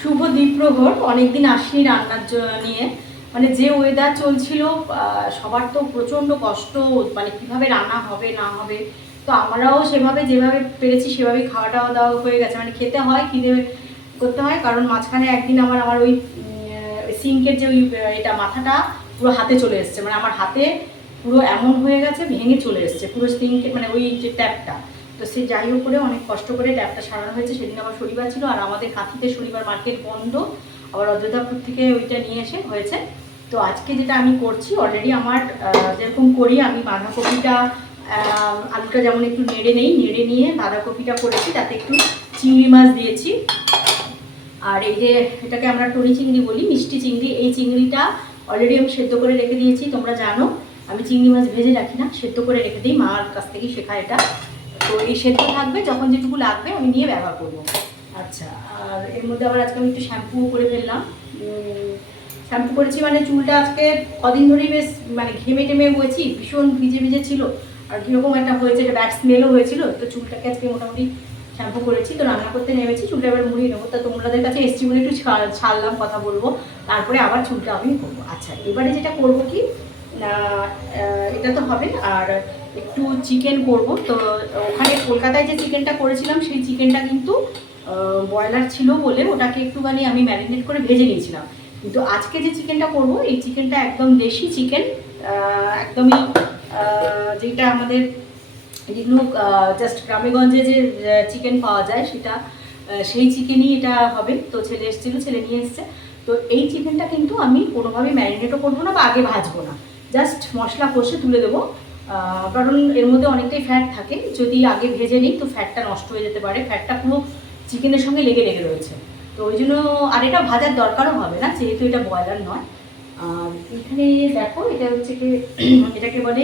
শুভ দ্বীপ্রহর অনেকদিন আসিনি রান্নার নিয়ে। মানে যে ওয়েদার চলছিল সবার তো প্রচণ্ড কষ্ট মানে কীভাবে রান্না হবে, না হবে। তো আমরাও সেভাবে যেভাবে পেরেছি সেভাবে খাওয়া টাওয়া দাওয়া হয়ে গেছে। মানে খেতে হয়, খিদে করতে হয়, কারণ মাঝখানে একদিন আমার আমার ওই সিঙ্কের যে ওই, এটা মাথাটা পুরো হাতে চলে এসছে। মানে আমার হাতে পুরো এমন হয়ে গেছে, ভেঙে চলে এসছে। পুরো সিঙ্কের মানে ওই যে ট্যাপটা। তো সে যাই হোক করে অনেক কষ্ট করে ট্যাপটা সারানো হয়েছে। সেদিন আবার শনিবার ছিল আর আমাদের কাঁথিতে শনিবার মার্কেট বন্ধ। আবার অযোধ্যাপুর থেকে ওইটা নিয়ে এসে হয়েছে। তো আজকে যেটা আমি করছি অলরেডি আমার যেরকম করি, আমি বাঁধাকপিটা আলুটা যেমন একটু নেড়ে নেই, নেড়ে নিয়ে বাঁধাকপিটা করেছি, তাতে একটু চিংড়ি মাছ দিয়েছি। আর এই যে এটাকে আমরা টনি চিংড়ি বলি, মিষ্টি চিংড়ি, এই চিংড়িটা অলরেডি আমি সেদ্ধ করে রেখে দিয়েছি, তোমরা জানো। আমি চিংড়ি মাছ ভেজে রাখি না, সেদ্ধ করে রেখে দিই, মার কাছ থেকেই শেখা এটা। তো এই সেদ্ধ থাকবে, যখন যেটুকু লাগবে আমি নিয়ে ব্যবহার করব। আচ্ছা আর এর মধ্যে আবার আজকে আমি একটু শ্যাম্পুও করে ফেললাম। শ্যাম্পু করেছি মানে চুলটা আজকে কদিন ধরেই বেশ মানে ঘেমে টেমে হয়েছি, ভীষণ ভিজে ভিজে ছিল। আর কীরকম একটা হয়েছে একটা ব্যাড স্মেলও হয়েছিল, তো চুলটাকে আজকে মোটামুটি শ্যাম্পু করেছি, তো রান্না করতে নেমেছি, চুলটা এবার মুড়িয়ে নেব। তা তোমাদের কাছে এসছি বলে একটু ছাড়- ছাড়লাম কথা বলব। তারপরে আবার চুলটা আমি করব। আচ্ছা এবারে যেটা করব কি এটা তো হবে, আর একটু চিকেন করব। তো ওখানে কলকাতায় যে চিকেনটা করেছিলাম, সেই চিকেনটা কিন্তু ব্রয়লার ছিল বলে ওটাকে একটুখানি আমি ম্যারিনেট করে ভেজে নিয়েছিলাম। কিন্তু আজকে যে চিকেনটা করব, এই চিকেনটা একদম দেশি চিকেন একদমই যেটা আমাদের যেগুলো জাস্ট গ্রামেগঞ্জে যে চিকেন পাওয়া যায়, সেটা সেই চিকেনই এটা হবে। তো ছেলে এসেছিল, ছেলে নিয়ে এসছে। তো এই চিকেনটা কিন্তু আমি কোনোভাবেই ম্যারিনেটও করব না বা আগে ভাজবো না। জাস্ট মশলা কষে তুলে দেবো। কারণ এর মধ্যে অনেকটাই ফ্যাট থাকে। যদি আগে ভেজে নিই তো ফ্যাটটা নষ্ট হয়ে যেতে পারে। ফ্যাটটা পুরো চিকেনের সঙ্গে লেগে লেগে রয়েছে। তো ওই জন্য আর এটা ভাজার দরকারও হবে না, যেহেতু এটা ব্রয়লার নয়। আর এখানে দেখো, এটা হচ্ছে কি, এটাকে বলে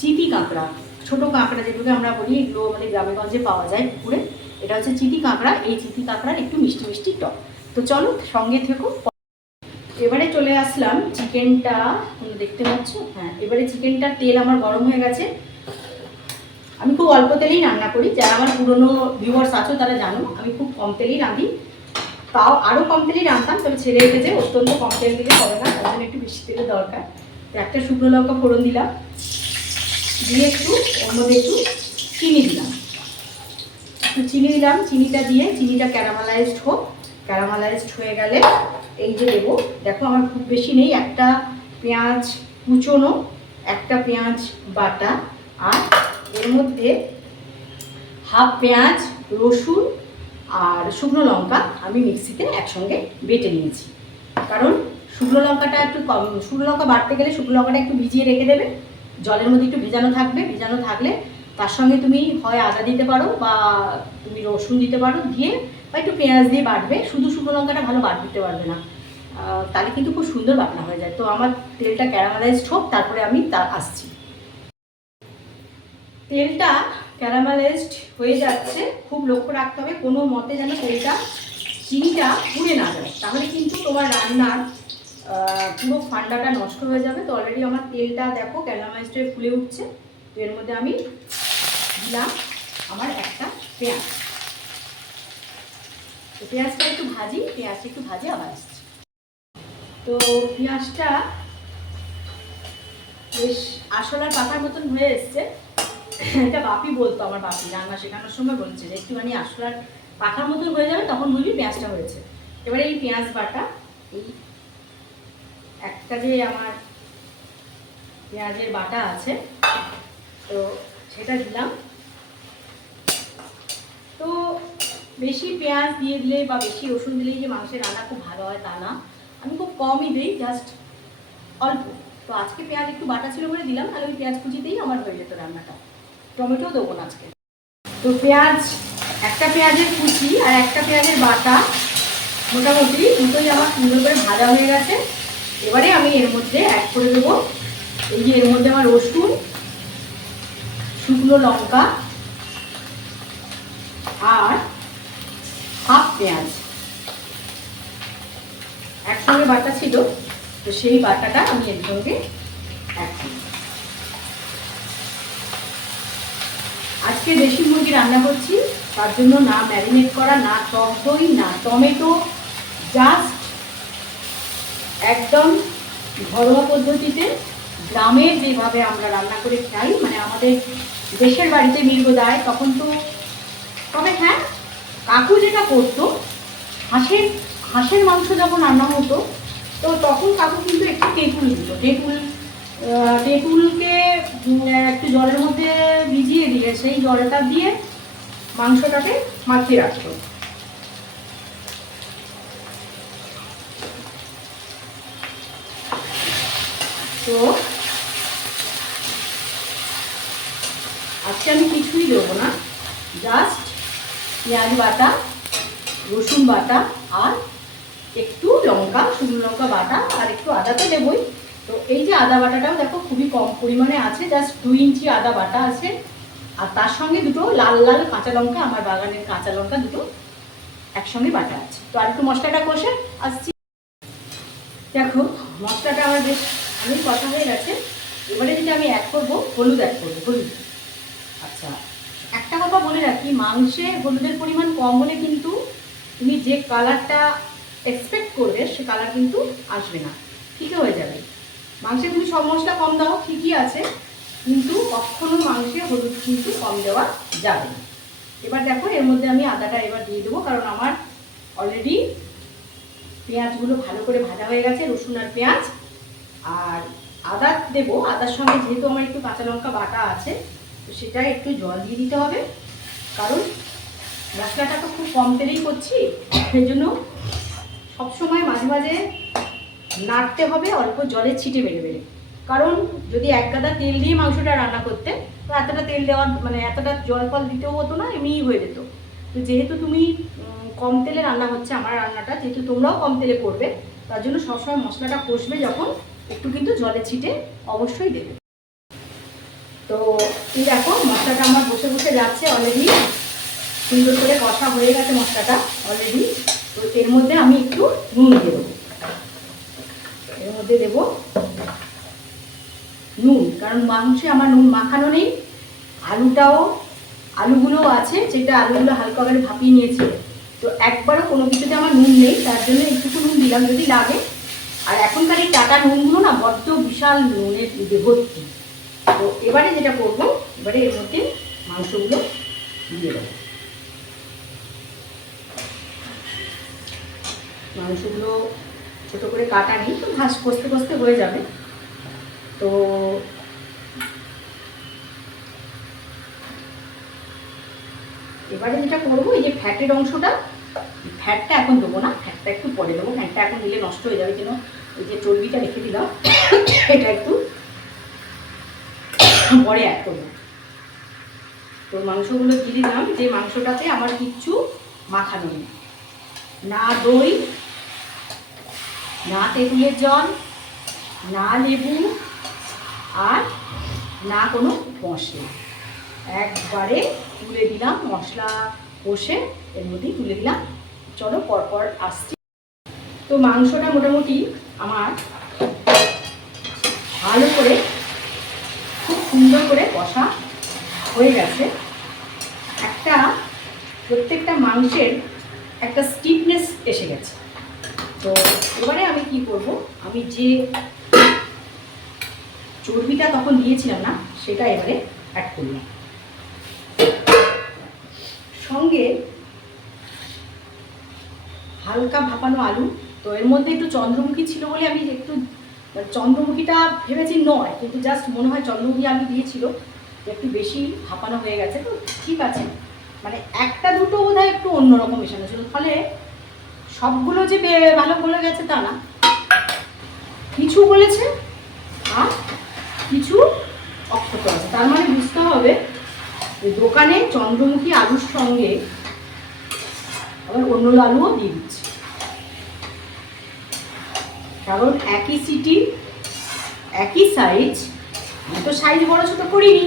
চিতি কাঁকড়া। ছোটো কাঁকড়া যেগুলোকে আমরা বলি, এগুলো মানে গ্রামেগঞ্জে পাওয়া যায় পুকুরে। এটা হচ্ছে চিটি কাঁকড়া। এই চিতি কাঁকড়ার একটু মিষ্টি মিষ্টি টক। তো চলো সঙ্গে থেকো এবারে চলে আসলাম চিকেনটা দেখতে পাচ্ছ? হ্যাঁ এবারে চিকেনটার তেল আমার গরম হয়ে গেছে। আমি খুব অল্প তেলেই রান্না করি। যারা আমার পুরনো ভিউয়ার্স আছো তারা জানো, আমি খুব কম তেলেই রাঁধি। তাও আরও কম তেলেই রাঁধতাম, তবে ছেড়ে রেখেছে অত্যন্ত কম তেল দিলে হবে না, তার জন্য একটু বেশি তেলের দরকার। একটা শুকনো লঙ্কা ফোড়ন দিলাম। দিয়ে একটু মধ্যে একটু চিনি দিলাম। একটু চিনি দিলাম, চিনিটা দিয়ে, চিনিটা ক্যারামালাইজড হোক। ক্যারামালাইজড হয়ে গেলে এই যে দেবো, দেখো আমার খুব বেশি নেই, একটা পেঁয়াজ কুচোনো, একটা পেঁয়াজ বাটা, আর এর মধ্যে হাফ পেঁয়াজ, রসুন আর শুকনো লঙ্কা আমি মিক্সিতে একসঙ্গে বেটে নিয়েছি। কারণ শুকনো লঙ্কাটা একটু কম, শুকনো লঙ্কা বাটতে গেলে শুকনো লঙ্কাটা একটু ভিজিয়ে রেখে দেবে, জলের মধ্যে একটু ভেজানো থাকবে, ভেজানো থাকলে তার সঙ্গে তুমি হয় আদা দিতে পারো বা তুমি রসুন দিতে পারো, দিয়ে বা একটু পেঁয়াজ দিয়ে বাটবে, শুধু শুকনো লঙ্কাটা ভালো বাট দিতে পারবে না। তাহলে কিন্তু খুব সুন্দর বাটনা হয়ে যায়। তো আমার তেলটা ক্যারামেলাইজড হোক, তারপরে আমি তা আসছি। তেলটা ক্যারামেলাইজড হয়ে যাচ্ছে, খুব লক্ষ্য রাখতে হবে, কোনো মতে যেন তেলটা চিনিটা পুড়ে না যায়। তাহলে কিন্তু তোমার রান্নার পুরো ফান্ডাটা নষ্ট হয়ে যাবে। তো অলরেডি আমার তেলটা দেখো ক্যারামেলাইজড হয়ে ফুলে উঠছে। তো এর মধ্যে আমি দিলাম আমার একটা পেঁয়াজ। পেঁয়াজটা একটু ভাজি, পেঁয়াজটা একটু ভাজি আবার তো পেঁয়াজটা বেশ আসলার পাতার মতন হয়ে এসছে। এটা বাপি বলতো, আমার বাপি, রান্না শেখানোর সময় বলছে যে একটুখানি আসলার পাখার মতন হয়ে যাবে, তখন বুঝবি পেঁয়াজটা হয়েছে। এবারে এই পেঁয়াজ বাটা, এই একটা যে আমার পেঁয়াজের বাটা আছে, তো সেটা দিলাম। তো বেশি পেঁয়াজ দিয়ে দিলে বা বেশি রসুন দিলেই যে মাংসের রান্না খুব ভালো হয় তা না। আমি খুব কমই দিই জাস্ট অল্প। তো আজকে পেঁয়াজ একটু বাটা ছিল বলে দিলাম, তাহলে ওই পেঁয়াজ কুচিতেই আমার হয়ে যেত রান্নাটা। টমেটো দেবো না আজকে। তো পেঁয়াজ, একটা পেঁয়াজের কুচি আর একটা পেঁয়াজের বাটা, মোটামুটি দুটোই আমার সুন্দর করে ভাজা হয়ে গেছে। এবারে আমি এর মধ্যে অ্যাড করে দেবো, এই যে এর মধ্যে আমার রসুন, শুকনো লঙ্কা, আর হাফ পেঁয়াজ। একসঙ্গে বাটা ছিল, তো সেই বাটাটা আমি এর সঙ্গে আজকে দেশি মুরগি রান্না করছি, তার জন্য না ম্যারিনেট করা, না টক দই, না টমেটো, জাস্ট একদম ঘরোয়া পদ্ধতিতে গ্রামের যেভাবে আমরা রান্না করে খাই মানে আমাদের দেশের বাড়িতে মির্গ দেয় তখন তো, তবে হ্যাঁ কাকু যেটা করতো, হাঁসের হাঁসের মাংস যখন রান্না হতো তো তখন কাকু কিন্তু একটু তেঁতুল দিত। আহ, তেঁতুলকে একটু জলের মধ্যে ভিজিয়ে দিয়ে সেই জলটা দিয়ে মাংসটাকে মাখিয়ে রাখতো। তো আজকে আমি কিছুই দেবো না জাস্ট পেঁয়াজ বাটা রসুন বাটা আর একটু লঙ্কা, শুকনো লঙ্কা বাটা আর একটু আদা তো দেবই তো এই যে আদা বাটাটাও দেখো খুবই কম পরিমাণে আছে জাস্ট দুই ইঞ্চি আদা বাটা আছে। আর তার সঙ্গে দুটো লাল লাল কাঁচা লঙ্কা, আমার বাগানের কাঁচা লঙ্কা দুটো একসঙ্গে বাটা আছে। তো আর একটু মশলাটা কষে আসছি। দেখো, মশলাটা আমার বেশ অনেক কথা হয়ে গেছে। এবারে যেটা আমি অ্যাড করব, হলুদ অ্যাড করব, হলুদ। আচ্ছা একটা কথা বলে রাখি, মাংসে হলুদের পরিমাণ কম হলে কিন্তু তুমি যে কালারটা এক্সপেক্ট করবে, সে কালার কিন্তু আসবে না। ফিকে হয়ে যাবে। মাংসে তুমি সব মশলা কম দাও, ঠিকই আছে, কিন্তু কখনো মাংসে হলুদ কিন্তু কম দেওয়া যাবে এবার দেখো, এর মধ্যে আমি আদাটা এবার দিয়ে দেবো, কারণ আমার অলরেডি পেঁয়াজগুলো ভালো করে ভাজা হয়ে গেছে, রসুন আর পেঁয়াজ। আর আদা দেবো, আদার সঙ্গে যেহেতু আমার একটু কাঁচা লঙ্কা বাটা আছে, তো সেটা একটু জল দিয়ে দিতে হবে। কারণ মশলাটা তো খুব কম তেলেই করছি সেই জন্য সবসময় মাঝে মাঝে নাড়তে হবে, অল্প জলে ছিটে বেড়ে বেড়ে। কারণ যদি এক গাদা তেল দিয়ে মাংসটা রান্না করতে, তো এতটা তেল দেওয়ার মানে এতটা জল ফল দিতেও হতো না, এমনিই হয়ে যেত। তো যেহেতু তুমি কম তেলে রান্না হচ্ছে আমার রান্নাটা, যেহেতু তোমরাও কম তেলে করবে, তার জন্য সবসময় মশলাটা কষবে যখন, একটু কিন্তু জলে ছিটে অবশ্যই দেবে। তো এই দেখো, মশলাটা আমার বসে বসে যাচ্ছে অলরেডি সুন্দর করে কষা হয়ে গেছে মশলাটা অলরেডি তো এর মধ্যে আমি একটু নুন দেবো। এর মধ্যে দেব নুন, কারণ মাংসে আমার নুন মাখানো নেই। আলুটাও, আলুগুলোও আছে, যেটা আলুগুলো হালকা করে ভাপিয়ে নিয়েছি। তো একবারও কোনো কিছুতে আমার নুন নেই, তার জন্য একটুকু নুন দিলাম যদি লাগে। আর এখনকার এই টাটা নুনগুলো না, বড্ড বিশাল নুনের ভর্তি তো এবারে যেটা করব, এবারে এর মধ্যে মাংসগুলো দিয়ে দেবো। মাংসগুলো ছোটো করে কাটা নিই তো ঘাস কষতে কষতে হয়ে যাবে। তো এবারে যেটা করব, এই যে ফ্যাটের অংশটা ফ্যাটটা এখন দেবো না ফ্যাটটা একটু পরে দেবো। ফ্যাটটা এখন দিলে নষ্ট হয়ে যাবে, যেন ওই যে চর্বিটা রেখে দিলাম, এটা একটু পরে অ্যাড করব। তো মাংসগুলো দিয়ে দিলাম, যে মাংসটাতে আমার কিচ্ছু মাখানো নেই। না দই, না তেঁতুলের জল, না লেবু আর না কোনো মশলা। একবারে তুলে দিলাম মশলা কষে, এর মধ্যেই তুলে দিলাম। চলো পরপর আসছি। তো মাংসটা মোটামুটি আমার ভালো করে, খুব সুন্দর করে কষা হয়ে গেছে। একটা প্রত্যেকটা মাংসের একটা স্টিফনেস এসে গেছে। তো এবারে আমি কি করব? আমি যে চর্বিটা তখন দিয়েছিলাম না, সেটা এবারে অ্যাড করলাম। সঙ্গে হালকা ভাপানো আলু। তো এর মধ্যে একটু চন্দ্রমুখী ছিল বলে আমি একটু মানে চন্দ্রমুখীটা ভেবেছি নয়, কিন্তু জাস্ট মনে হয় চন্দ্রমুখী আলু দিয়েছিল। একটু বেশি ভাপানো হয়ে গেছে। তো ঠিক আছে মানে একটা দুটো বোধ একটু অন্যরকম মেশানো ছিল। ফলে সবগুলো যে ভালো বলে গেছে তা না। কিছু বলেছে আর কিছু অক্ষত আছে। তার মানে বুঝতে হবে দোকানে চন্দ্রমুখী আলুর সঙ্গে আবার অন্য আলুও দিয়ে দিচ্ছে। কারণ একই সিটি একই সাইজ আমি তো সাইজ বড় ছোট করিনি।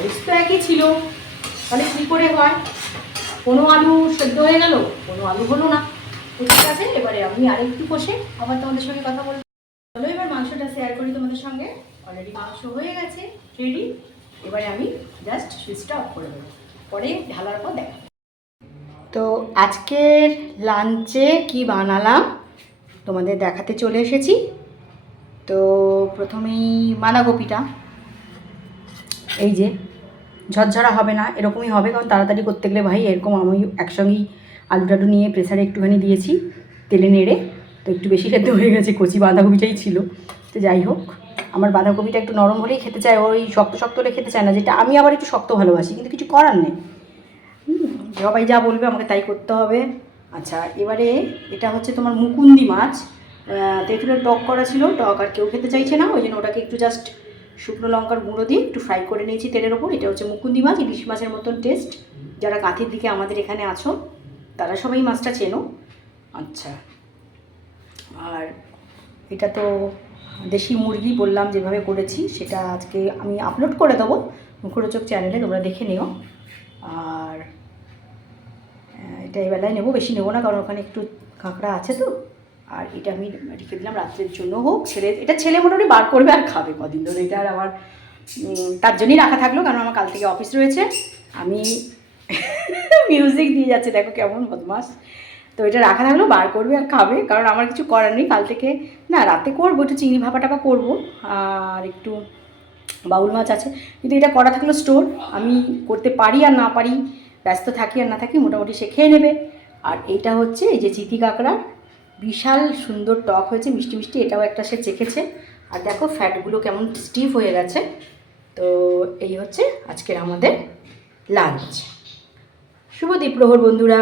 সাইজ তো একই ছিল। তাহলে কী করে হয়? কোনো আলু সেদ্ধ হয়ে গেল? কোনো আলু হলো না। ঠিক আছে, এবারে আমি আরেকটু কষে আবার তোমাদের সঙ্গে কথা বলব। চলো এবার মাংসটা শেয়ার করি তোমাদের সঙ্গে। অলরেডি মাংস হয়ে গেছে রেডি এবারে আমি জাস্ট সুইচটা অফ করে দেবো। পরে ঢালার পর দেখা তো আজকের লাঞ্চে কি বানালাম? তোমাদের দেখাতে চলে এসেছি। তো প্রথমেই বাঁধাকপিটা এই যে ঝরঝরা হবে না, এরকমই হবে, কারণ তাড়াতাড়ি করতে গেলে ভাই এরকম আমি একসঙ্গেই আলু টালু নিয়ে প্রেসারে একটুখানি দিয়েছি, তেলে নেড়ে, তো একটু বেশি সেদ্ধ হয়ে গেছে, কচি বাঁধাকপিটাই ছিল, তো যাই হোক, আমার বাঁধাকপিটা একটু নরম হলেই খেতে চায় ওই শক্ত শক্ত হলে খেতে চায় না, যেটা আমি আবার একটু শক্ত ভালোবাসি, কিন্তু কিছু করার নেই। সবাই যা বলবে আমাকে তাই করতে হবে। আচ্ছা এবারে এটা হচ্ছে তোমার মুকুন্দি মাছ তেঁতুলের টক করা ছিল, টক আর কেউ খেতে চাইছে না, ওই জন্য ওটাকে একটু জাস্ট শুকনো লঙ্কার গুঁড়ো দিয়ে একটু ফ্রাই করে নিয়েছি তেলের ওপর। এটা হচ্ছে মুকুন্দি মাছ, ইলিশ মাছের মতন টেস্ট যারা কাঁথির দিকে আমাদের এখানে আছো, তারা সবাই মাছটা চেনো। আচ্ছা। আর এটা তো দেশি মুরগি বললাম যেভাবে করেছি, সেটা আজকে আমি আপলোড করে দেবো। মুখরোচক চ্যানেলে তোমরা দেখে নিও। আর এটা এই বেলায় নেব, বেশি নেব না, কারণ ওখানে একটু কাঁকড়া আছে তো। আর এটা আমি রেখে দিলাম রাত্রের জন্য হোক, ছেলে, এটা ছেলে মোটামুটি বার করবে আর খাবে কদিন ধরে। এটা আর আমার তার জন্যই রাখা থাকল, কারণ আমার কাল থেকে অফিস রয়েছে। আমি মিউজিক দিয়ে যাচ্ছে, দেখো কেমন বদমাস। তো এটা রাখা থাকল, বার করবে আর খাবে, কারণ আমার কিছু করার নেই কাল থেকে। না, রাতে করব, একটু চিংড়ি ভাপা টাপা করব, আর একটু বাউল মাছ আছে। কিন্তু এটা করা থাকল স্টোর, আমি করতে পারি আর না পারি, ব্যস্ত থাকি আর না থাকি, মোটামুটি সে খেয়ে নেবে। আর এটা হচ্ছে এই যে চিতি কাঁকড়া বিশাল সুন্দর টক হয়েছে, মিষ্টি মিষ্টি, এটাও একটা সে চেখেছে। আর দেখো, ফ্যাটগুলো কেমন স্টিফ হয়ে গেছে। তো এই হচ্ছে আজকের আমাদের লাঞ্চ শুভ দ্বীপ্রহর বন্ধুরা।